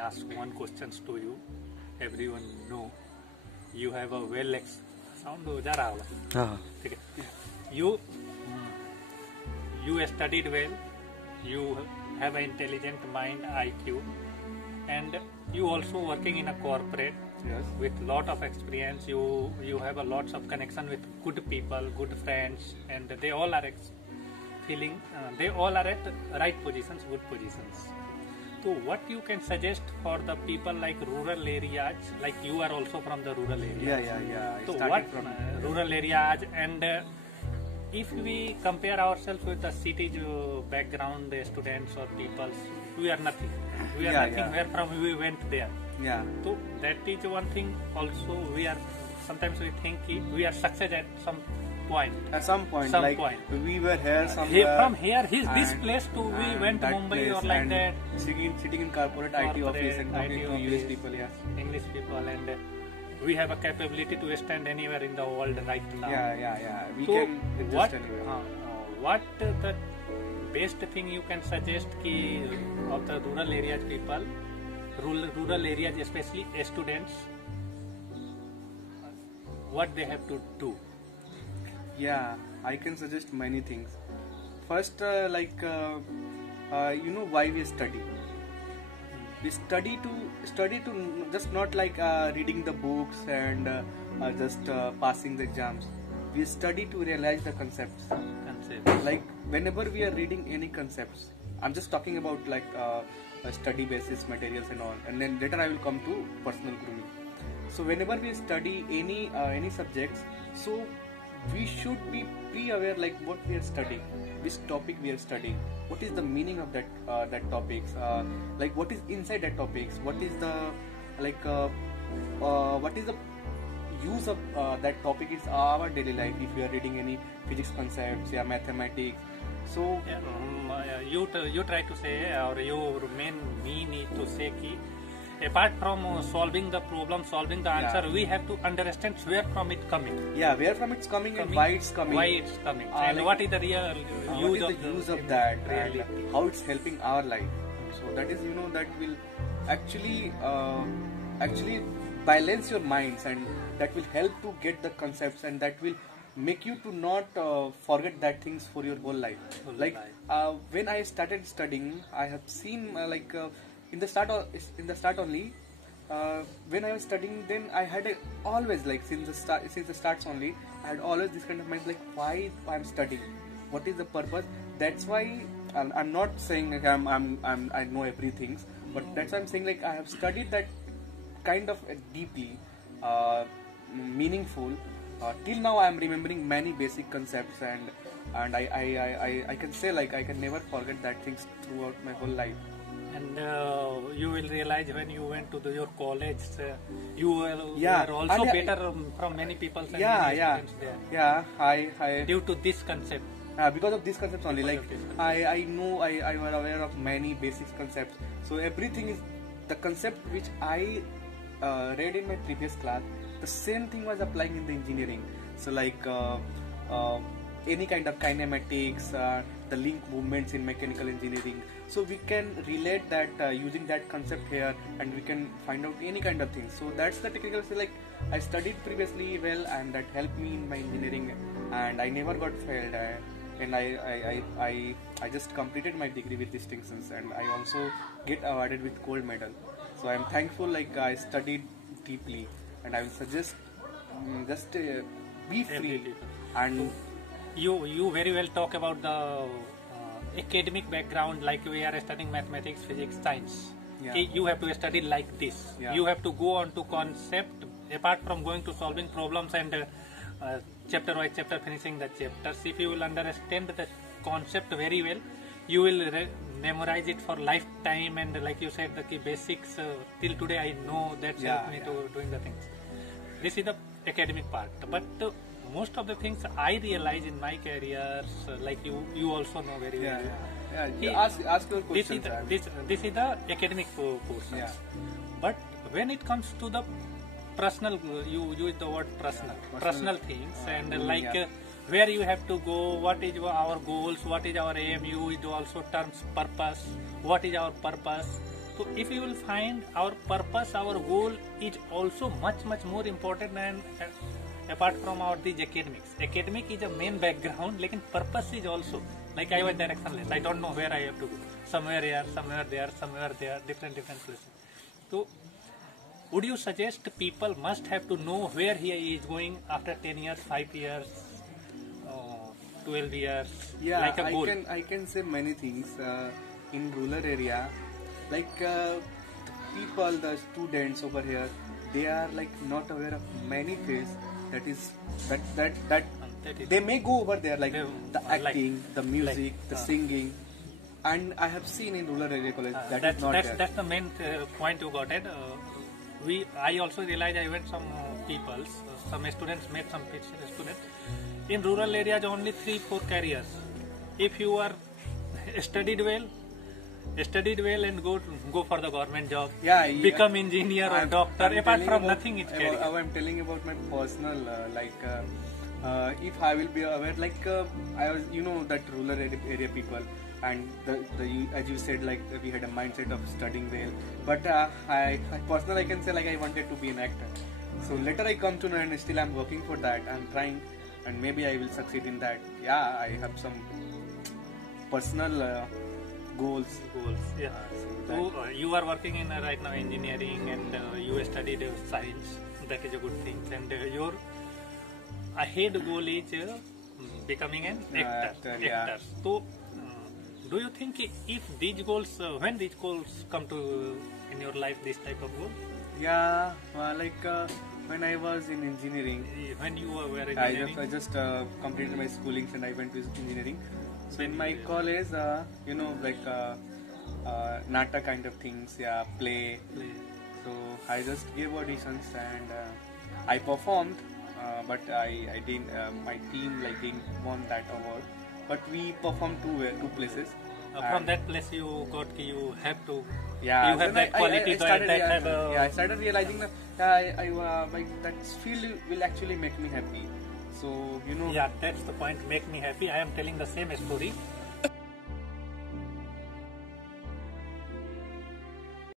ask one question to you. Everyone know you have a sound जा रहा होगा. हाँ. ठीक है. You studied well. You have an intelligent mind, IQ, and you also working in a corporate. Yes. With lot of experience. You have a lots of connection with good people, good friends, and they all are they all are at right positions, good positions. So what you can suggest for the people like rural areas, like you are also from the rural areas. Yeah. So what rural areas, and if we compare ourselves with the cities background students or people, we are nothing. We are nothing. Where from we went there. Yeah. So that is one thing. Also, sometimes we think we are success at some point. At some point, some like point. We were here somewhere. From here, this place to we went to Mumbai or like that. Sitting in corporate IT office and talking to English people, English people, and we have a capability to stand anywhere in the world right now. Yeah. We so can exist anywhere. What the best thing you can suggest of the rural areas people, rural areas especially students, what they have to do? Yeah, I can suggest many things. First, you know why we study. We study to just not like reading the books and just passing the exams. We study to realize the concepts. Like whenever we are reading any concepts, I'm just talking about like study basis materials and all, and then later I will come to personal grooming. So whenever we study any subjects, so we should be pre-aware like what we are studying, which topic we are studying, what is the meaning of that topics, like what is inside that topics, what is the what is the use of that topic is our daily life. If you are reading any physics concepts, mathematics, so you try to say, or your main mean is to say ki apart from solving the problem, solving the answer, we have to understand where from it coming. Yeah, where from it's coming and why it's coming. And like, what is the real use of that, and how it's helping our life. So that is, that will actually balance your minds, and that will help to get the concepts, and that will make you to not forget that things for your whole life. When I started studying, I have seen in the start only, when I was studying, then I had always since the starts only, I had always this kind of mind why I'm studying, what is the purpose. That's why I'm not saying I know everything, but that's why I'm saying I have studied that kind of deeply, meaningful. Till now I am remembering many basic concepts, and I can say I can never forget that things throughout my whole life. And you will realize when you went to your college, you were also better from many people. I due to this concept. Because of these concepts only, I know I was aware of many basic concepts. So everything is the concept which I read in my previous class. The same thing was applying in the engineering. So any kind of kinematics, the link movements in mechanical engineering. So we can relate that using that concept here, and we can find out any kind of things. So that's the technical. So I studied previously well, and that helped me in my engineering, and I never got failed. And I just completed my degree with distinctions, and I also get awarded with gold medal. So I'm thankful. I studied deeply, and I will suggest just be free. And you very well talk about the academic background, like we are studying mathematics, physics, science. You have to study like this. You have to go on to concept apart from going to solving problems and chapter by chapter finishing the chapters. If you will understand the concept very well, you will memorize it for lifetime, and like you said, the basics till today I know that's helped me to doing the things. This is the academic part, but most of the things I realize in my careers, like you also know very well. Ask your questions. This is the academic portion. But when it comes to the personal, you use the word personal things, and where you have to go, what is our goals, what is our aim, you use also terms purpose, what is our purpose. So if you will find our purpose, our goal is also much more important than apart from our these academics. Academic is a main background, लेकिन purpose is also like I was directionless. I don't know where I have to go. Somewhere here, somewhere there, different places. So would you suggest people must have to know where he is going after 10 years, 5 years, 12 years? Yeah, like a goal? I can say many things in rural area. Like people, the students over here, they are like not aware of many fields. That they may go over there, like the acting, the music, the singing. And I have seen in rural area college that's not there. That's the main point you got it. I also realized I went some some students met some students in rural areas, only 3-4 careers. If you are studied well and go for the government job, become engineer or doctor. Apart from nothing, it's career. I'm telling about my personal if I will be aware, like I was, that rural area people. And as you said, like we had a mindset of studying well, but I personally I can say like I wanted to be an actor. So later I come to know, and still I'm working for that. I'm trying, and maybe I will succeed in that. Yeah, I have some personal goals. Yeah. So you are working in right now engineering, and you studied science. That is a good thing. And your ahead goal is becoming an actor. Yeah. So do you think if these goals, when these goals come to in your life, this type of goal? Yeah, when I was in engineering. When you were engineering? I just completed my schoolings and I went to engineering. So in my college, nata kind of things, play. So I just gave auditions and I performed, but I didn't. My team didn't won that award. But we performed two places. From that place you have to. Yeah, you have that quality. I started realizing that that field will actually make me happy. So Yeah, that's the point. Make me happy. I am telling the same story.